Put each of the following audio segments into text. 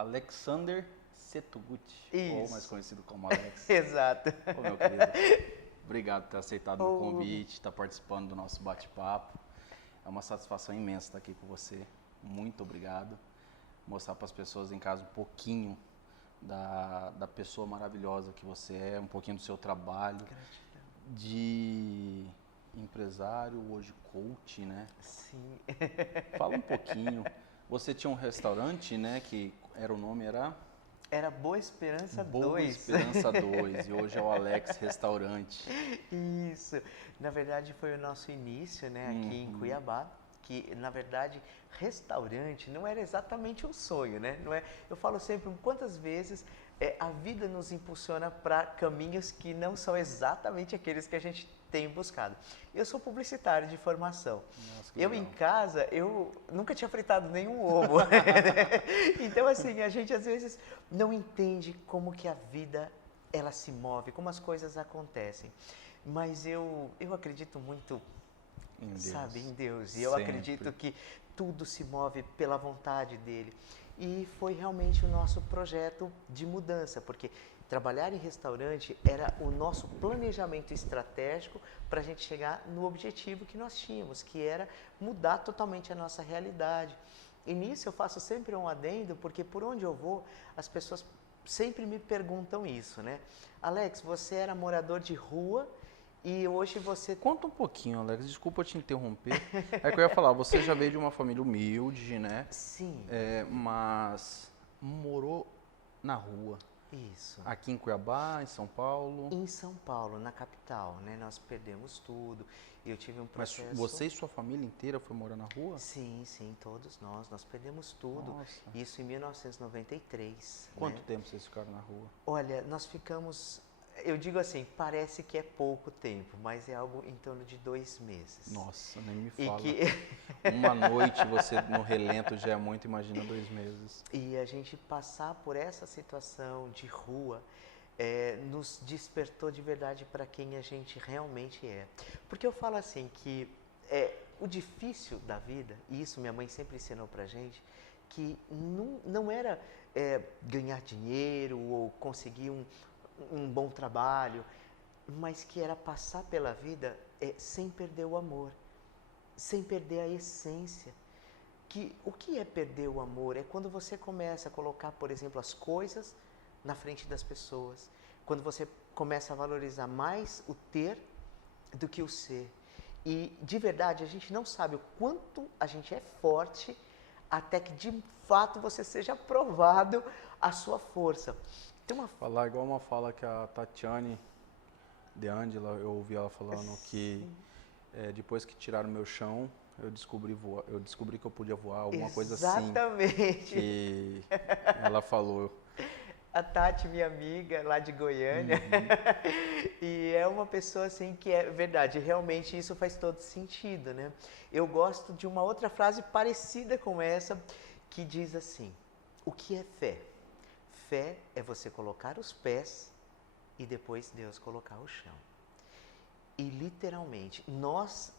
Alexander Setoguchi, ou Isso. mais conhecido como Alex. Exato. Ô, meu querido, obrigado por ter aceitado o convite, estar participando do nosso bate-papo. É uma satisfação imensa estar aqui com você. Muito obrigado. Mostrar para as pessoas em casa um pouquinho da pessoa maravilhosa que você é, um pouquinho do seu trabalho, de empresário, hoje coach, né? Sim. Fala um pouquinho. Você tinha um restaurante, né? Que era o nome era Era Boa Esperança Boa 2. Esperança 2 e hoje é o Alex Restaurante. Isso. Na verdade, foi o nosso início, né, aqui em Cuiabá, que, na verdade, restaurante não era exatamente um sonho, né? Não é, eu falo sempre, quantas vezes a vida nos impulsiona para caminhos que não são exatamente aqueles que a gente tem buscado. Eu sou publicitário de formação. Nossa, que Eu legal. em casa, eu nunca tinha fritado nenhum ovo. Então, assim, a gente às vezes não entende como que a vida ela se move, como as coisas acontecem. Mas eu acredito muito, Em Deus. sabe, em Deus. E eu Sempre. acredito que tudo se move pela vontade dele. E foi realmente o nosso projeto de mudança, porque trabalhar em restaurante era o nosso planejamento estratégico para a gente chegar no objetivo que nós tínhamos, que era mudar totalmente a nossa realidade. E nisso eu faço sempre um adendo, porque por onde eu vou, as pessoas sempre me perguntam isso, né? Alex, você era morador de rua e hoje você... Conta um pouquinho, Alex, desculpa te interromper. É que eu ia falar, você já veio de uma família humilde, né? Sim, Mas morou na rua. isso. Aqui em Cuiabá, em São Paulo. Em São Paulo, na capital, né? Nós perdemos tudo. Eu tive um Mas processo... você e sua família inteira foi morar na rua? Sim, sim, todos nós perdemos tudo. Nossa. Isso em 1993. Quanto né? tempo vocês ficaram na rua? Olha, nós ficamos, eu digo assim, parece que é pouco tempo, mas é algo em torno de 2 meses. Nossa, nem me E fala. que Uma noite você no relento já é muito, imagina 2 meses. e a gente passar por essa situação de rua nos despertou de verdade para quem a gente realmente é. Porque eu falo assim que o difícil da vida, e isso minha mãe sempre ensinou pra gente, que não era ganhar dinheiro ou conseguir um bom trabalho, mas que era passar pela vida sem perder o amor, sem perder a essência. Que o que é perder o amor? É quando você começa a colocar, por exemplo, as coisas na frente das pessoas, quando você começa a valorizar mais o ter do que o ser. E de verdade a gente não sabe o quanto a gente é forte até que de fato você seja provado a sua força. Tem uma Falar igual uma fala que a Tatiane De Angela, eu ouvi ela falando que depois que tiraram meu chão, eu descobri que eu podia voar, alguma coisa assim. Exatamente. Que ela falou. A Tati, minha amiga lá de Goiânia, e é uma pessoa assim que é verdade, realmente isso faz todo sentido, né? Eu gosto de uma outra frase parecida com essa, que diz assim: o que é fé? Fé é você colocar os pés e depois Deus colocar o chão. E literalmente, nós,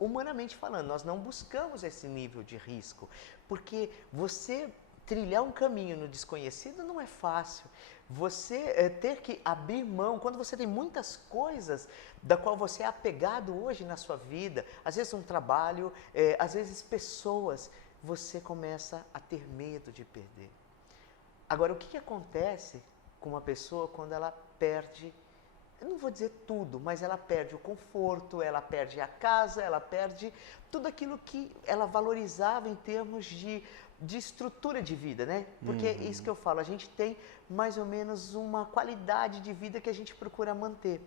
humanamente falando, nós não buscamos esse nível de risco, porque você trilhar um caminho no desconhecido não é fácil. Você ter que abrir mão, quando você tem muitas coisas da qual você é apegado hoje na sua vida, às vezes um trabalho, às vezes pessoas, você começa a ter medo de perder. Agora, o que acontece com uma pessoa quando ela perde, eu não vou dizer tudo, mas ela perde o conforto, ela perde a casa, ela perde tudo aquilo que ela valorizava em termos de estrutura de vida, né? Porque é isso que eu falo, a gente tem mais ou menos uma qualidade de vida que a gente procura manter.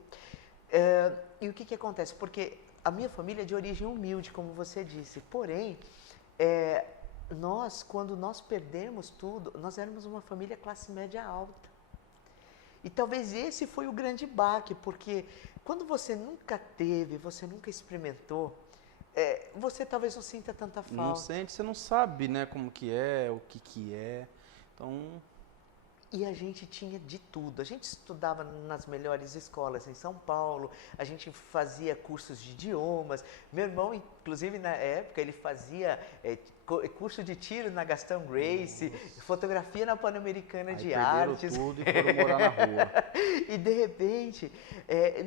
E o que acontece? Porque a minha família é de origem humilde, como você disse, porém, quando nós perdemos tudo, nós éramos uma família classe média alta. E talvez esse foi o grande baque, porque quando você nunca teve, você nunca experimentou, você talvez não sinta tanta falta. Não sente, você não sabe, né, como que é, o que que é. Então, E a gente tinha de tudo. A gente estudava nas melhores escolas em São Paulo, a gente fazia cursos de idiomas. Meu irmão, inclusive, na época, ele fazia curso de tiro na Gastão Gracie, fotografia na Pan-Americana de Artes. Tudo e foram morar na rua. E, de repente,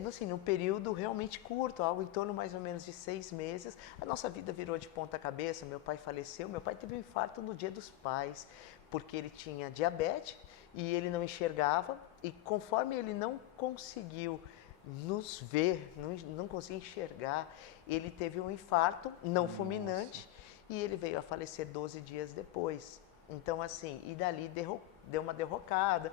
assim, num período realmente curto, algo em torno mais ou menos de 6 meses, a nossa vida virou de ponta cabeça. Meu pai faleceu, meu pai teve um infarto no Dia dos Pais, porque ele tinha diabetes, e ele não enxergava, e conforme ele não conseguiu nos ver, não conseguia enxergar, ele teve um infarto não fulminante e ele veio a falecer 12 dias depois. Então, assim, e dali deu uma derrocada.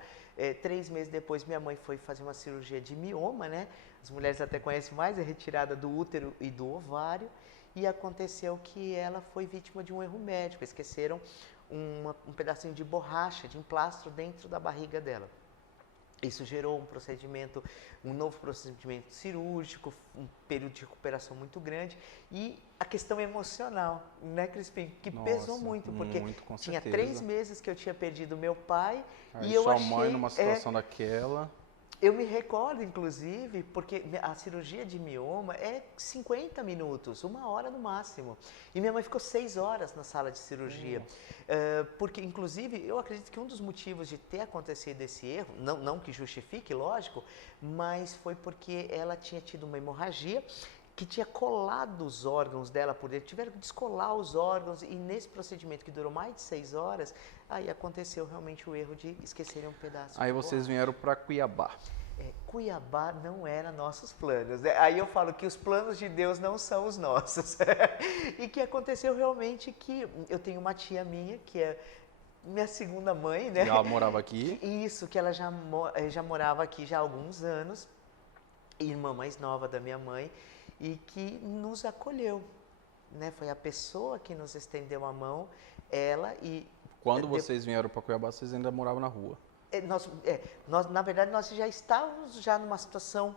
3 meses depois, minha mãe foi fazer uma cirurgia de mioma, né? As mulheres até conhecem mais, retirada do útero e do ovário, e aconteceu que ela foi vítima de um erro médico, esqueceram um pedacinho de borracha, de emplastro dentro da barriga dela. Isso gerou um novo procedimento cirúrgico, um período de recuperação muito grande e a questão emocional, né, Crispim? Que pesou muito, porque tinha 3 meses que eu tinha perdido meu pai. Aí e eu sua achei, mãe numa situação daquela... Eu me recordo, inclusive, porque a cirurgia de mioma é 50 minutos, 1 hora no máximo. E minha mãe ficou 6 horas na sala de cirurgia. Porque, inclusive, eu acredito que um dos motivos de ter acontecido esse erro, não que justifique, lógico, mas foi porque ela tinha tido uma hemorragia que tinha colado os órgãos dela por dentro, tiveram que descolar os órgãos, e nesse procedimento que durou mais de 6 horas, aí aconteceu realmente o erro de esquecerem um pedaço. Aí vocês vieram para Cuiabá. Cuiabá não era nossos planos, né? Aí eu falo que os planos de Deus não são os nossos. E que aconteceu realmente que eu tenho uma tia minha, que é minha segunda mãe, né? E ela morava aqui? Isso, que ela já morava aqui já há alguns anos, irmã mais nova da minha mãe, e que nos acolheu, né? Foi a pessoa que nos estendeu a mão, ela e... Quando vocês vieram para Cuiabá, vocês ainda moravam na rua? Nós, na verdade, nós já estávamos já numa situação,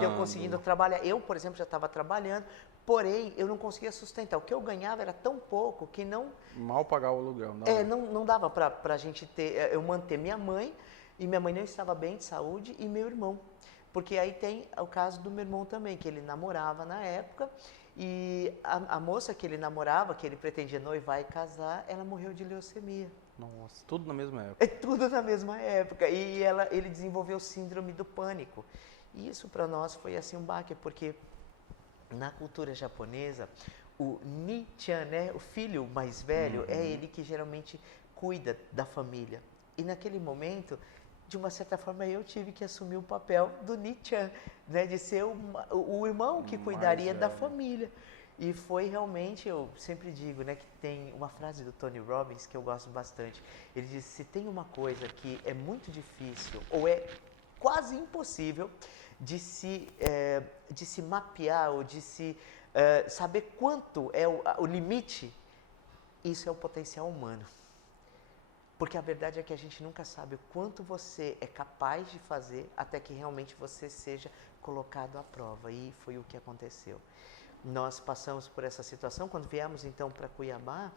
eu conseguindo trabalhar. Eu, por exemplo, já estava trabalhando, porém, eu não conseguia sustentar. O que eu ganhava era tão pouco que não... Mal pagava o aluguel. Não dava para a gente eu manter minha mãe, e minha mãe não estava bem de saúde, e meu irmão. Porque aí tem o caso do meu irmão também, que ele namorava na época, e a moça que ele namorava, que ele pretendia noivar e casar, ela morreu de leucemia. Nossa, tudo na mesma época. Tudo na mesma época. E ele desenvolveu síndrome do pânico. E isso para nós foi assim um baque, porque na cultura japonesa, o Ni-chan, né, o filho mais velho, é ele que geralmente cuida da família. E naquele momento, de uma certa forma, eu tive que assumir o papel do Ni-chan, né, de ser o irmão que cuidaria da família. E foi realmente, eu sempre digo, né, que tem uma frase do Tony Robbins que eu gosto bastante. Ele diz: se tem uma coisa que é muito difícil, ou é quase impossível, de se mapear, ou de se saber quanto é o limite, isso é o potencial humano. Porque a verdade é que a gente nunca sabe o quanto você é capaz de fazer até que realmente você seja colocado à prova. E foi o que aconteceu. Nós passamos por essa situação. Quando viemos então para Cuiabá,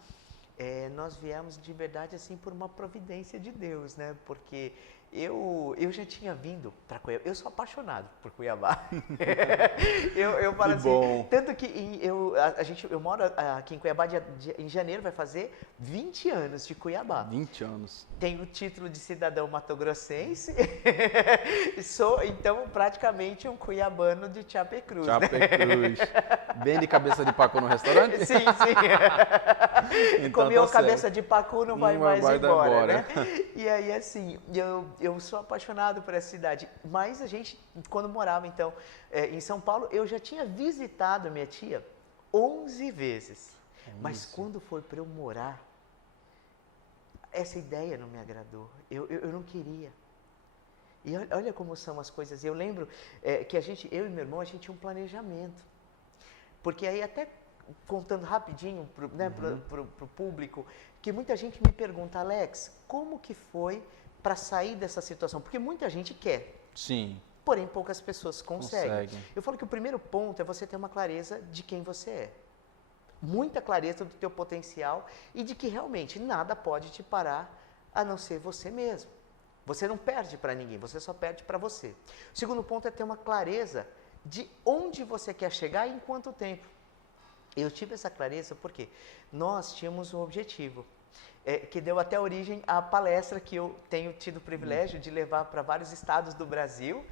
nós viemos de verdade assim por uma providência de Deus, né? Porque eu já tinha vindo para Cuiabá. Eu sou apaixonado por Cuiabá. eu falo que assim, bom. tanto que eu moro aqui em Cuiabá em janeiro, vai fazer 20 anos de Cuiabá. 20 anos. Tenho o título de cidadão matogrossense. Sou, então, praticamente um cuiabano de Chapecruz. Chapecruz. Bem de cabeça de pacu no restaurante? Sim, sim. Então Comeu tá cabeça certo. de pacu, não vai mais embora, né? E aí, assim, eu sou apaixonado por essa cidade. Mas a gente, quando morava, então, em São Paulo, eu já tinha visitado a minha tia 11 vezes. Mas quando foi para eu morar, essa ideia não me agradou. Eu não queria. E olha como são as coisas. Eu lembro que eu e meu irmão, a gente tinha um planejamento. Porque aí até contando rapidinho pro público, que muita gente me pergunta: Alex, como que foi para sair dessa situação? Porque muita gente quer. Sim. Porém, poucas pessoas conseguem. Eu falo que o primeiro ponto é você ter uma clareza de quem você é. Muita clareza do teu potencial e de que realmente nada pode te parar a não ser você mesmo. Você não perde para ninguém, você só perde para você. O segundo ponto é ter uma clareza de onde você quer chegar e em quanto tempo. Eu tive essa clareza porque nós tínhamos um objetivo, que deu até origem à palestra que eu tenho tido o privilégio de levar para vários estados do Brasil,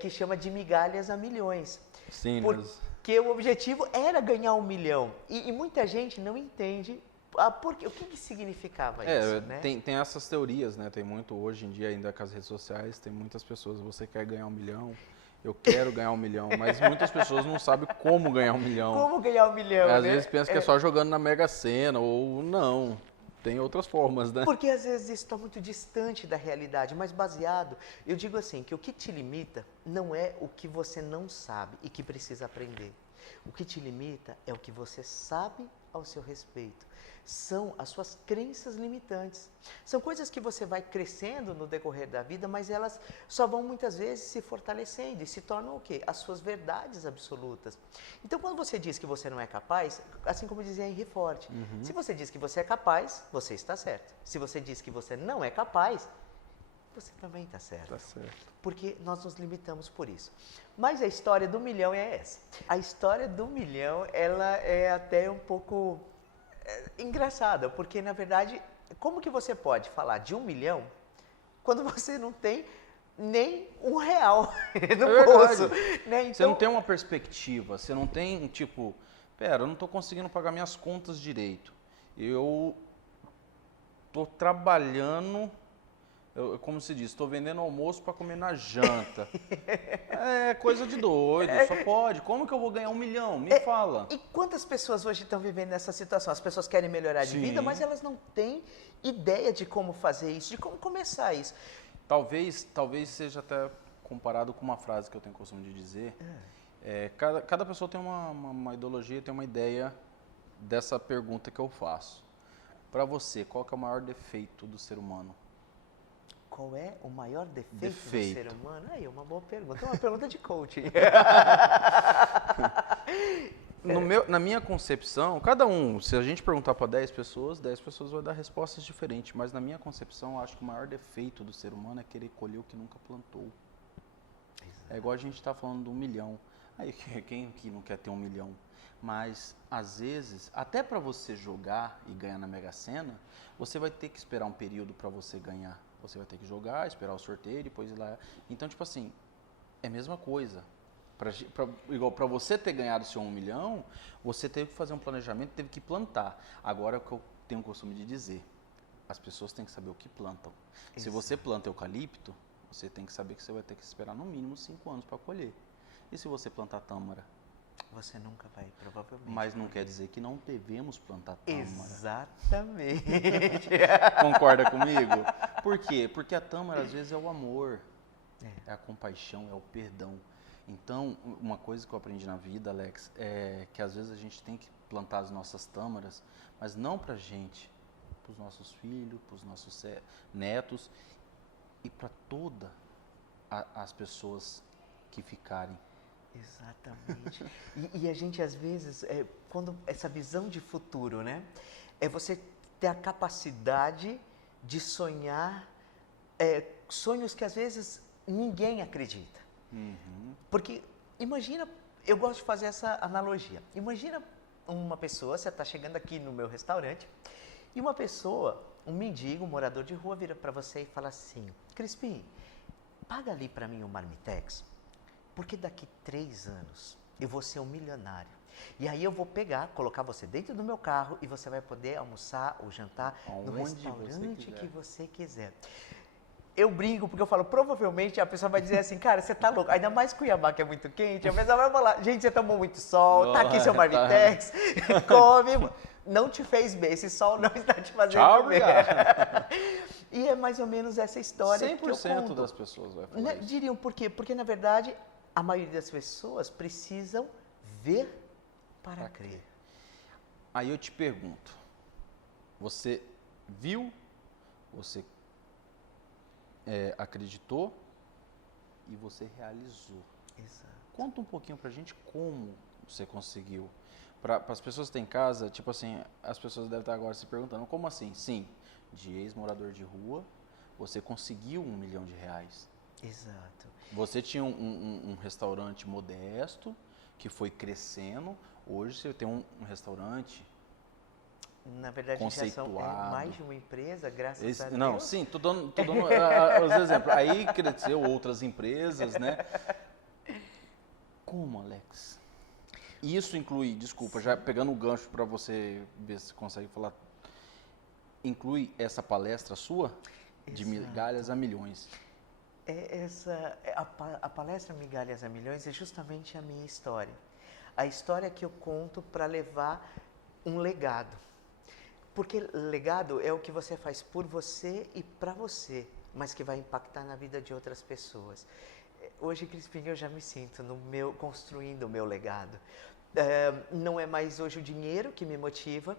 que chama de Migalhas a Milhões. Sim, porque o objetivo era ganhar 1 milhão. E muita gente não entende o que significava isso, né? Tem essas teorias, né? Tem muito, hoje em dia, ainda com as redes sociais, tem muitas pessoas, você quer ganhar 1 milhão, eu quero ganhar 1 milhão, mas muitas pessoas não sabem como ganhar 1 milhão. Como ganhar 1 milhão, Às né? vezes pensa que é só jogando na Mega Sena, ou não. Tem outras formas, né? Porque às vezes isso está muito distante da realidade, mas baseado, eu digo assim, que o que te limita não é o que você não sabe e que precisa aprender. O que te limita é o que você sabe ao seu respeito. São as suas crenças limitantes. São coisas que você vai crescendo no decorrer da vida, mas elas só vão muitas vezes se fortalecendo e se tornam o quê? As suas verdades absolutas. Então, quando você diz que você não é capaz, assim como dizia Henry Ford, se você diz que você é capaz, você está certo. Se você diz que você não é capaz, você também está certo. Tá certo. Porque nós nos limitamos por isso. Mas a história do milhão é essa. A história do milhão, ela é até um pouco engraçada, porque na verdade, como que você pode falar de 1 milhão quando você não tem nem R$1 no bolso? Né? Então, você não tem uma perspectiva, você não tem tipo, eu não estou conseguindo pagar minhas contas direito. Eu estou trabalhando, como se diz, estou vendendo almoço para comer na janta. É coisa de doido, só pode. Como que eu vou ganhar 1 milhão? Me fala. E quantas pessoas hoje estão vivendo nessa situação? As pessoas querem melhorar de vida, mas elas não têm ideia de como fazer isso, de como começar isso. Talvez seja até comparado com uma frase que eu tenho costume de dizer. Cada pessoa tem uma ideologia, tem uma ideia dessa pergunta que eu faço. Para você, qual que é o maior defeito do ser humano? Qual é o maior defeito do ser humano? Aí, uma boa pergunta. É uma pergunta de coaching. Na minha concepção, cada um, se a gente perguntar para 10 pessoas vão dar respostas diferentes. Mas na minha concepção, eu acho que o maior defeito do ser humano é querer colher o que nunca plantou. Exato. É igual a gente está falando de 1 milhão. Aí, quem que não quer ter 1 milhão? Mas, às vezes, até para você jogar e ganhar na Mega Sena, você vai ter que esperar um período para você ganhar. Você vai ter que jogar, esperar o sorteio, depois ir lá. Então, tipo assim, é a mesma coisa. Igual para você ter ganhado seu 1 milhão, você teve que fazer um planejamento, teve que plantar. Agora, é o que eu tenho o costume de dizer, as pessoas têm que saber o que plantam. Exato. Se você planta eucalipto, você tem que saber que você vai ter que esperar no mínimo 5 anos para colher. E se você plantar tâmara? Você nunca vai, provavelmente. Mas não quer dizer que não devemos plantar tâmara. Exatamente. Concorda comigo? Por quê? Porque a tâmara, às vezes, é o amor, é a compaixão, é o perdão. Então, uma coisa que eu aprendi na vida, Alex, é que às vezes a gente tem que plantar as nossas tâmaras, mas não pra gente, pros nossos filhos, pros nossos netos e para todas as pessoas que ficarem. Exatamente. E a gente, às vezes, quando essa visão de futuro, né? É você ter a capacidade de sonhar sonhos que, às vezes, ninguém acredita. Porque, imagina, eu gosto de fazer essa analogia. Imagina uma pessoa, você está chegando aqui no meu restaurante, e uma pessoa, um mendigo, um morador de rua, vira para você e fala assim, Crispim, paga ali para mim um marmitex, porque daqui 3 anos eu vou ser um milionário. E aí eu vou pegar, colocar você dentro do meu carro e você vai poder almoçar ou jantar no restaurante que você quiser. Eu brinco porque eu falo, provavelmente a pessoa vai dizer assim, cara, você tá louco. Ainda mais Cuiabá, que é muito quente, a pessoa vai falar, gente, você tomou muito sol, tá aqui seu marmitex, come, não te fez bem, esse sol não está te fazendo Tchau, bem. E é mais ou menos essa história que eu conto. 100% das pessoas vai falar isso. Diriam por quê? Porque, na verdade, a maioria das pessoas precisam ver para crer. Aí eu te pergunto, você viu, você acreditou e você realizou. Exato. Conta um pouquinho pra gente como você conseguiu. Para as pessoas que têm em casa, tipo assim, as pessoas devem estar agora se perguntando, como assim? Sim, de ex-morador de rua, você conseguiu R$ 1 milhão. Exato. Você tinha um restaurante modesto, que foi crescendo. Hoje você tem um restaurante Na verdade, já são conceituado. mais de uma empresa, graças a Não, Deus. sim, tô dando os exemplos. Aí cresceu outras empresas, né? Como, Alex? Isso inclui, desculpa, já pegando o gancho para você ver se consegue falar, inclui essa palestra sua? De Exato. migalhas a milhões. A palestra Migalhas a Milhões é justamente a minha história. A história que eu conto para levar um legado. Porque legado é o que você faz por você e para você, mas que vai impactar na vida de outras pessoas. Hoje, Crispim, eu já me sinto construindo o meu legado. Não é mais hoje o dinheiro que me motiva.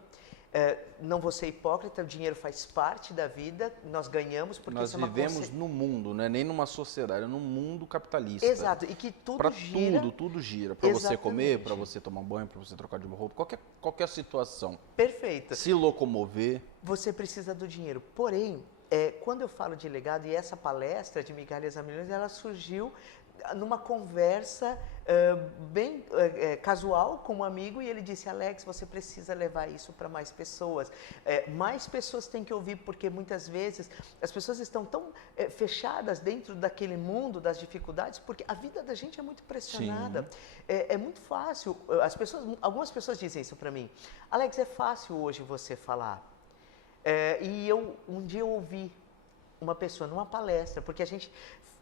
Não vou ser hipócrita, o dinheiro faz parte da vida, nós ganhamos porque nós isso é uma vivemos no mundo, não é nem numa sociedade, é num mundo capitalista. Exato, e que tudo gira. Tudo gira. Para você comer, para você tomar banho, para você trocar de roupa, qualquer situação. Perfeito. Se locomover. Você precisa do dinheiro. Porém, quando eu falo de legado, e essa palestra de Migalhas a Milhões, ela surgiu numa conversa bem casual com um amigo, e ele disse: Alex, você precisa levar isso para mais pessoas. Mais pessoas têm que ouvir, porque muitas vezes as pessoas estão tão fechadas dentro daquele mundo das dificuldades, porque a vida da gente é muito pressionada. É muito fácil. Algumas pessoas dizem isso para mim: Alex, é fácil hoje você falar. E um dia eu ouvi uma pessoa numa palestra, porque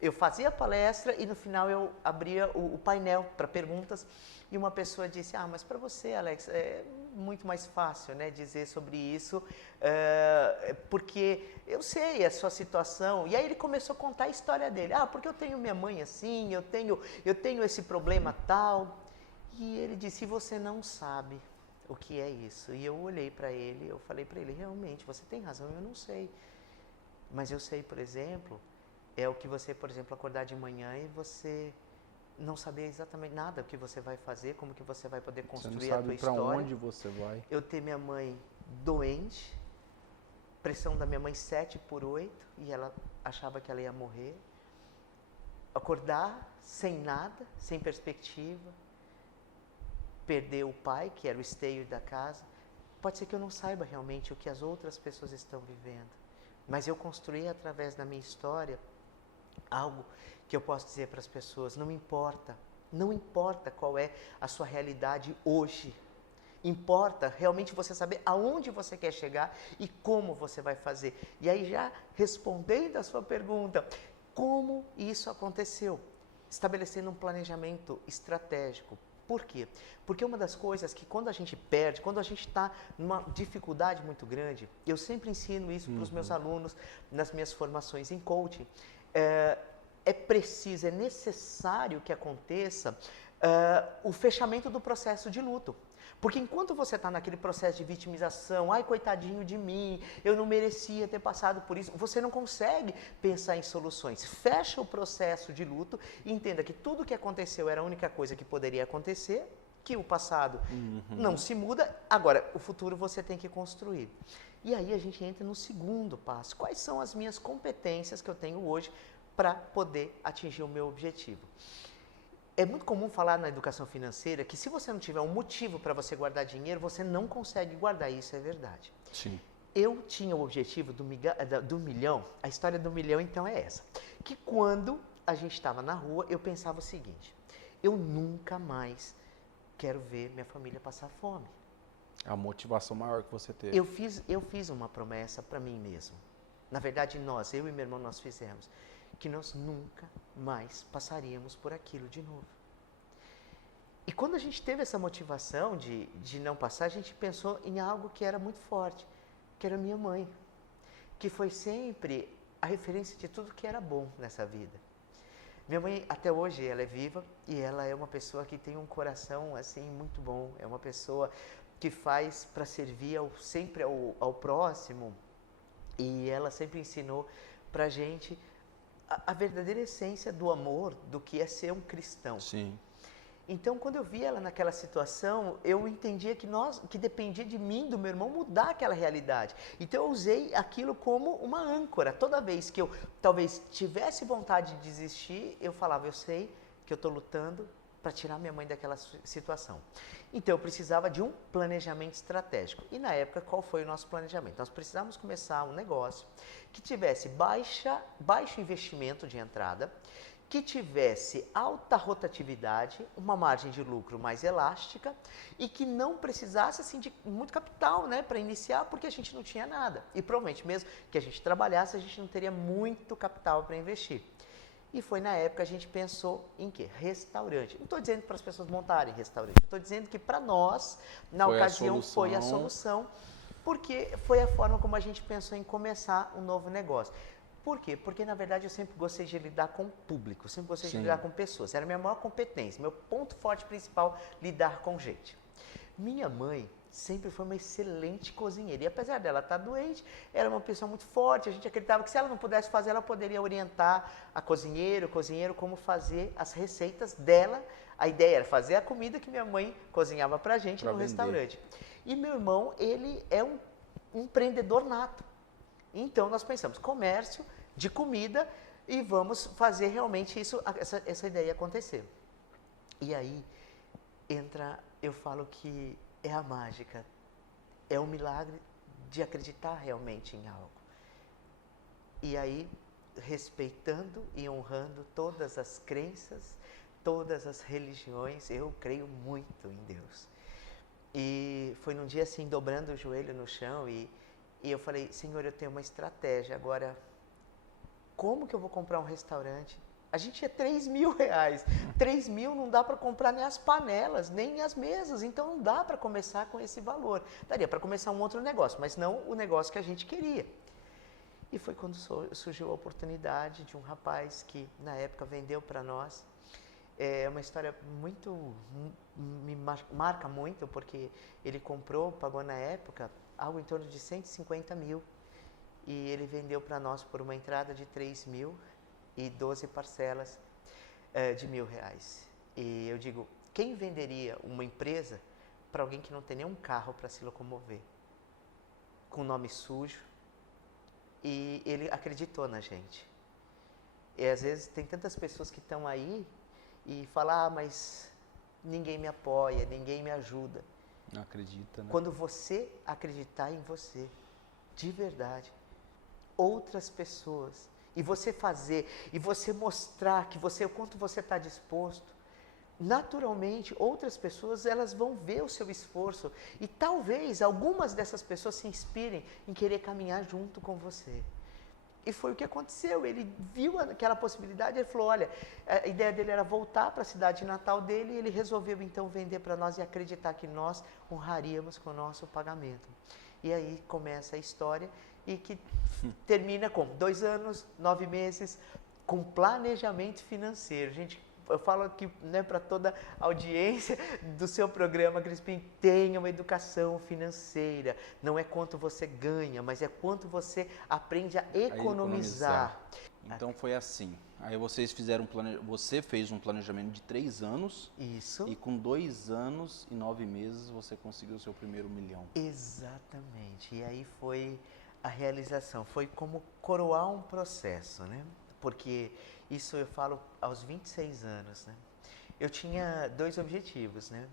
eu fazia a palestra e no final eu abria o painel para perguntas, e uma pessoa disse: mas para você, Alex, é muito mais fácil, né, dizer sobre isso, porque eu sei a sua situação. E aí ele começou a contar a história dele. Porque eu tenho minha mãe assim, eu tenho esse problema tal. E ele disse: e você não sabe o que é isso? E eu olhei para ele, eu falei para ele: realmente, você tem razão, eu não sei. Mas eu sei, por exemplo, é o que você, por exemplo, acordar de manhã e você não saber exatamente nada o que você vai fazer, como que você vai poder construir a tua história. Você não sabe para onde você vai. Eu ter minha mãe doente, pressão da minha mãe 7/8, e ela achava que ela ia morrer. Acordar sem nada, sem perspectiva, perder o pai, que era o esteio da casa. Pode ser que eu não saiba realmente o que as outras pessoas estão vivendo, mas eu construí através da minha história algo que eu posso dizer para as pessoas: não importa qual é a sua realidade hoje, importa realmente você saber aonde você quer chegar e como você vai fazer. E aí, já respondendo a sua pergunta, como isso aconteceu? Estabelecendo um planejamento estratégico. Por quê? Porque uma das coisas que quando a gente perde, quando a gente está numa dificuldade muito grande, eu sempre ensino isso para os meus alunos nas minhas formações em coaching, é necessário que aconteça o fechamento do processo de luto. Porque enquanto você está naquele processo de vitimização, ai, coitadinho de mim, eu não merecia ter passado por isso, você não consegue pensar em soluções. Fecha o processo de luto e entenda que tudo que aconteceu era a única coisa que poderia acontecer, que o passado não se muda, agora o futuro você tem que construir. E aí a gente entra no segundo passo: quais são as minhas competências que eu tenho hoje para poder atingir o meu objetivo? É muito comum falar na educação financeira que se você não tiver um motivo para você guardar dinheiro, você não consegue guardar. Isso é verdade. Sim. Eu tinha o objetivo do milhão. A história do milhão, então, é essa. Que quando a gente estava na rua, eu pensava o seguinte: eu nunca mais quero ver minha família passar fome. A motivação maior que você teve. Eu fiz uma promessa para mim mesmo. Na verdade, eu e meu irmão, nós fizemos que nós nunca mais passaríamos por aquilo de novo. E quando a gente teve essa motivação de não passar, a gente pensou em algo que era muito forte, que era minha mãe, que foi sempre a referência de tudo que era bom nessa vida. Minha mãe, até hoje, ela é viva e ela é uma pessoa que tem um coração assim muito bom, é uma pessoa que faz para servir sempre ao próximo, e ela sempre ensinou para a gente a verdadeira essência do amor, do que é ser um cristão. Sim. Então, quando eu vi ela naquela situação, eu entendia que dependia de mim, do meu irmão, mudar aquela realidade. Então, eu usei aquilo como uma âncora. Toda vez que eu talvez tivesse vontade de desistir, eu falava, eu sei que eu estou lutando para tirar minha mãe daquela situação. Então, eu precisava de um planejamento estratégico. E na época, qual foi o nosso planejamento? Nós precisávamos começar um negócio que tivesse baixo investimento de entrada, que tivesse alta rotatividade, uma margem de lucro mais elástica e que não precisasse assim, de muito capital, né, para iniciar, porque a gente não tinha nada. E provavelmente mesmo que a gente trabalhasse, a gente não teria muito capital para investir. E foi na época que a gente pensou em quê? Restaurante. Não estou dizendo para as pessoas montarem restaurante, estou dizendo que para nós, na ocasião, foi a solução, porque foi a forma como a gente pensou em começar um novo negócio. Por quê? Porque, na verdade, eu sempre gostei de lidar com o público, sempre gostei de lidar com pessoas. Era a minha maior competência, meu ponto forte principal, lidar com gente. Minha mãe sempre foi uma excelente cozinheira. E apesar dela estar doente, era uma pessoa muito forte. A gente acreditava que se ela não pudesse fazer, ela poderia orientar o cozinheiro como fazer as receitas dela. A ideia era fazer a comida que minha mãe cozinhava pra gente no restaurante. E meu irmão, ele é um empreendedor nato. Então, nós pensamos, comércio de comida e vamos fazer realmente essa ideia acontecer. E aí, eu falo que é a mágica, é o milagre de acreditar realmente em algo. E aí, respeitando e honrando todas as crenças, todas as religiões, eu creio muito em Deus. E foi num dia assim, dobrando o joelho no chão e eu falei, Senhor, eu tenho uma estratégia, agora, como que eu vou comprar um restaurante? A gente tinha 3 mil reais, 3 mil não dá para comprar nem as panelas, nem as mesas, então não dá para começar com esse valor. Daria para começar um outro negócio, mas não o negócio que a gente queria. E foi quando surgiu a oportunidade de um rapaz que, na época, vendeu para nós. É uma história me marca muito, porque ele comprou, pagou na época, algo em torno de 150 mil e ele vendeu para nós por uma entrada de 3 mil e 12 parcelas de R$1.000. E eu digo, quem venderia uma empresa para alguém que não tem nenhum carro para se locomover, com nome sujo? E ele acreditou na gente. E às vezes tem tantas pessoas que estão aí e falam, mas ninguém me apoia, ninguém me ajuda. Não acredita, né? Quando você acreditar em você, de verdade, outras pessoas, e você fazer, e você mostrar que o quanto você está disposto, naturalmente outras pessoas elas vão ver o seu esforço e talvez algumas dessas pessoas se inspirem em querer caminhar junto com você. E foi o que aconteceu, ele viu aquela possibilidade, ele falou, olha, a ideia dele era voltar para a cidade natal dele e ele resolveu então vender para nós e acreditar que nós honraríamos com o nosso pagamento. E aí começa a história e que termina com 2 anos, 9 meses, com planejamento financeiro. Gente, eu falo aqui, né, para toda a audiência do seu programa, Crispim, tenha uma educação financeira. Não é quanto você ganha, mas é quanto você aprende a economizar. Então foi assim. Aí vocês você fez um planejamento de 3 anos. Isso. E com 2 anos e 9 meses você conseguiu o seu primeiro R$1 milhão. Exatamente. E aí foi a realização. Foi como coroar um processo, né? Porque isso eu falo aos 26 anos, né? Eu tinha 2 objetivos, né?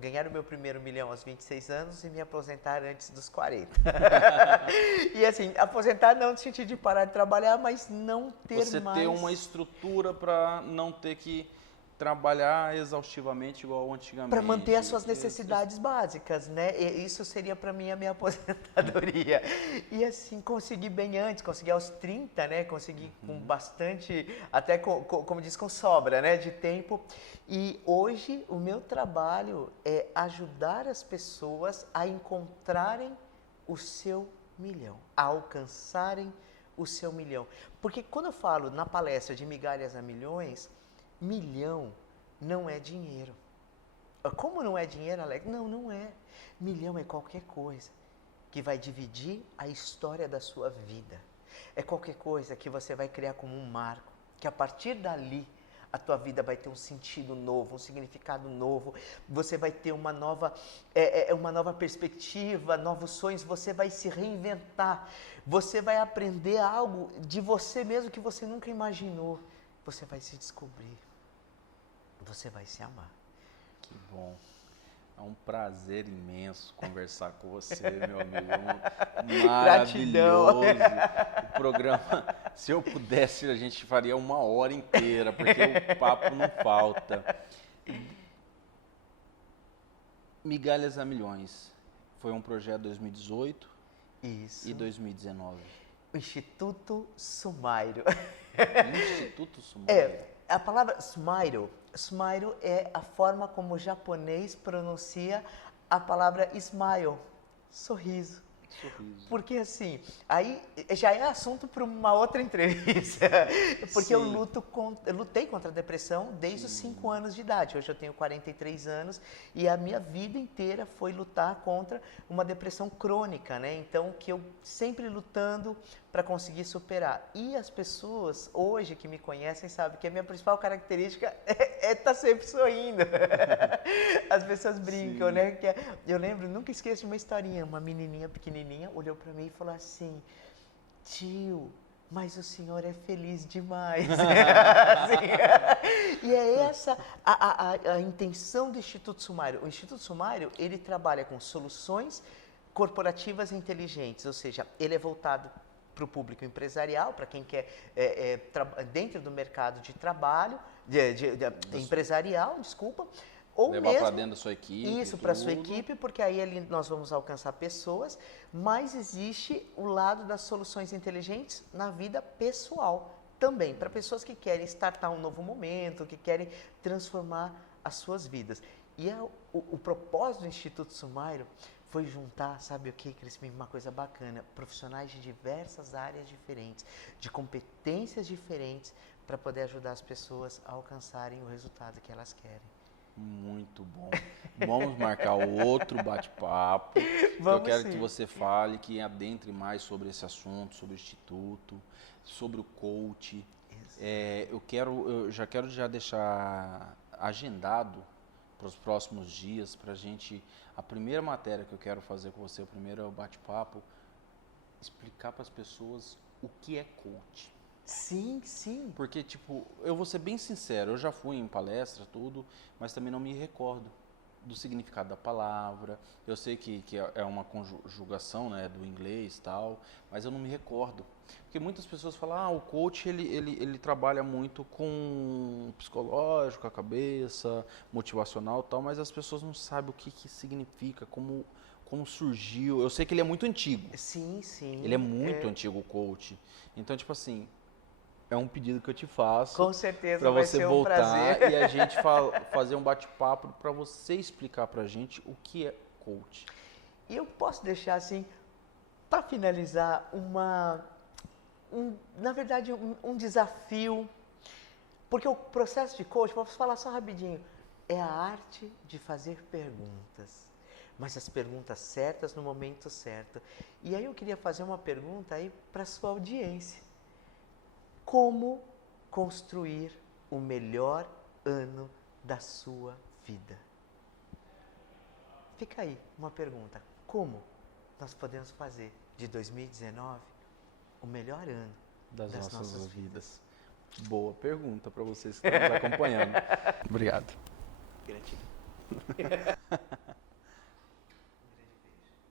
Ganhar o meu primeiro R$1 milhão aos 26 anos e me aposentar antes dos 40. E assim, aposentar não no sentido de parar de trabalhar, mas não ter mais... Você ter uma estrutura para não ter que trabalhar exaustivamente igual antigamente. Para manter as suas necessidades básicas, né? E isso seria para mim a minha aposentadoria. E assim, consegui bem antes, consegui aos 30, né? Consegui com bastante, até como diz, com sobra, né? De tempo. E hoje o meu trabalho é ajudar as pessoas a encontrarem o seu milhão, a alcançarem o seu milhão. Porque quando eu falo na palestra de migalhas a milhões, milhão não é dinheiro. Como não é dinheiro, Alex? Não, não é. Milhão é qualquer coisa que vai dividir a história da sua vida. É qualquer coisa que você vai criar como um marco, que a partir dali a tua vida vai ter um sentido novo, um significado novo, você vai ter uma nova perspectiva, novos sonhos, você vai se reinventar, você vai aprender algo de você mesmo que você nunca imaginou, você vai se descobrir, você vai se amar. Que bom. É um prazer imenso conversar com você, meu amigo. Maravilhoso. O programa, se eu pudesse, a gente faria 1 hora inteira, porque o papo não falta. Migalhas a Milhões. Foi um projeto 2018 Isso. e 2019. O Instituto Sumairo. Instituto Sumairo. A palavra Smile é a forma como o japonês pronuncia a palavra smile, sorriso. Sorriso. Porque assim, aí já é assunto para uma outra entrevista. Porque eu lutei contra a depressão desde os 5 anos de idade. Hoje eu tenho 43 anos e a minha vida inteira foi lutar contra uma depressão crônica, né? Então, que eu sempre lutando para conseguir superar. E as pessoas hoje que me conhecem sabem que a minha principal característica é estar sempre sorrindo. As pessoas brincam, Sim. né? Eu lembro, nunca esqueço de uma historinha, uma menininha pequenininha olhou para mim e falou assim: tio, mas o senhor é feliz demais. Assim, e é essa a intenção do Instituto Sumário. O Instituto Sumário, ele trabalha com soluções corporativas inteligentes, ou seja, ele é voltado para o público empresarial, para quem quer, dentro do mercado de trabalho, empresarial, desculpa, ou levar mesmo para dentro da sua equipe. Isso, para a sua equipe, porque aí nós vamos alcançar pessoas, mas existe o lado das soluções inteligentes na vida pessoal também, para pessoas que querem startar um novo momento, que querem transformar as suas vidas. E o propósito do Instituto Sumairo foi juntar, sabe o que, Crispim? Uma coisa bacana, profissionais de diversas áreas diferentes, de competências diferentes, para poder ajudar as pessoas a alcançarem o resultado que elas querem. Muito bom. Vamos marcar outro bate-papo. Eu quero que você fale, que adentre mais sobre esse assunto, sobre o Instituto, sobre o coach. Eu já quero deixar agendado para os próximos dias, para a gente, a primeira matéria que eu quero fazer com você, o primeiro bate-papo, explicar para as pessoas o que é coach. Sim, sim. Porque, tipo, eu vou ser bem sincero, eu já fui em palestra, tudo, mas também não me recordo do significado da palavra. Eu sei que é uma conjugação, né, do inglês e tal, mas eu não me recordo. Porque muitas pessoas falam, o coach, ele trabalha muito com psicológico, a cabeça, motivacional e tal, mas as pessoas não sabem o que significa, como surgiu. Eu sei que ele é muito antigo. Sim, sim. Ele é muito antigo, o coach. Então, tipo assim, é um pedido que eu te faço. Com certeza, para vai você ser um voltar prazer. e a gente fazer um bate-papo para você explicar pra gente o que é coach. E eu posso deixar assim, para finalizar, na verdade, um desafio, porque o processo de coach, vou falar só rapidinho, é a arte de fazer perguntas, mas as perguntas certas no momento certo. E aí eu queria fazer uma pergunta aí para sua audiência. Como construir o melhor ano da sua vida? Fica aí uma pergunta. Como nós podemos fazer de 2019 o melhor ano das nossas vidas? Boa pergunta para vocês que estão nos acompanhando. Obrigado. Gratidão.